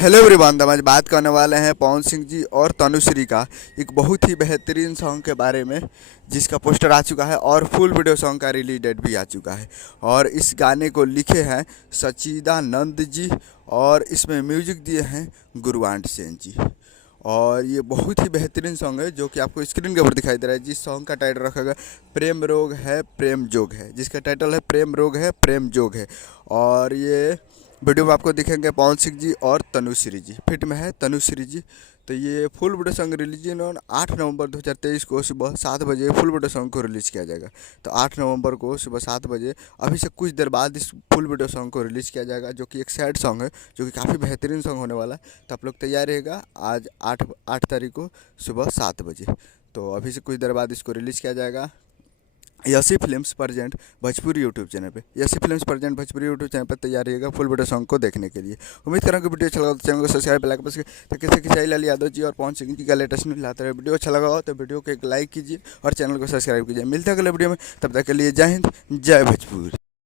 Hello everyone, आज बात करने वाले हैं पवन सिंह जी और तनुश्री का एक बहुत ही बेहतरीन सॉन्ग के बारे में, जिसका पोस्टर आ चुका है और फुल वीडियो सॉन्ग का रिलीज डेट भी आ चुका है। और इस गाने को लिखे हैं सच्चिदानंद जी और इसमें म्यूजिक दिए हैं गुरुआंट सेन जी। और ये बहुत ही बेहतरीन सॉन्ग है जो कि आपको स्क्रीन के ऊपर दिखाई दे रहा है। जिस सॉन्ग का टाइटल रखा गया प्रेम रोग है प्रेम जोग है, जिसका टाइटल है प्रेम रोग है प्रेम जोग है। और ये वीडियो में आपको दिखेंगे पवन सिंह जी और तनुश्री जी, फिट में है तनुश्री जी। तो ये full video song release on 8 नवंबर 2023 को सुबह 7 बजे फुल वीडियो सॉन्ग को रिलीज़ किया जाएगा। तो 8 नवंबर को सुबह 7 बजे अभी से कुछ देर बाद इस फुल वीडियो सॉन्ग को रिलीज़ किया जाएगा, जो कि एक सैड सॉन्ग है, जो कि काफ़ी बेहतरीन सॉन्ग होने वाला है। तो आप लोग तैयार रहेगा आज 8 तारीख को सुबह 7 बजे। तो अभी से कुछ देर बाद इसको रिलीज़ किया जाएगा यसी films present Bhojpuri YouTube channel पे। यसी films present Bhojpuri YouTube channel पर तैयार रहिएगा फुल वीडियो सॉन्ग को देखने के लिए। उम्मीद करूँ कि वीडियो अच्छा लगा तो चैनल को सब्सक्राइब लाइक बस तो कैसे खिंचाई लाल यादव जी और पवन सिंह जी का लेटेस्ट न्यूज़ लाते रहे। वीडियो अच्छा लगा हो तो वीडियो को एक लाइक कीजिए और चैनल को सब्सक्राइब कीजिए। मिलते हैं अगले वीडियो में, तब तक के लिए जय हिंद जय भोजपुर।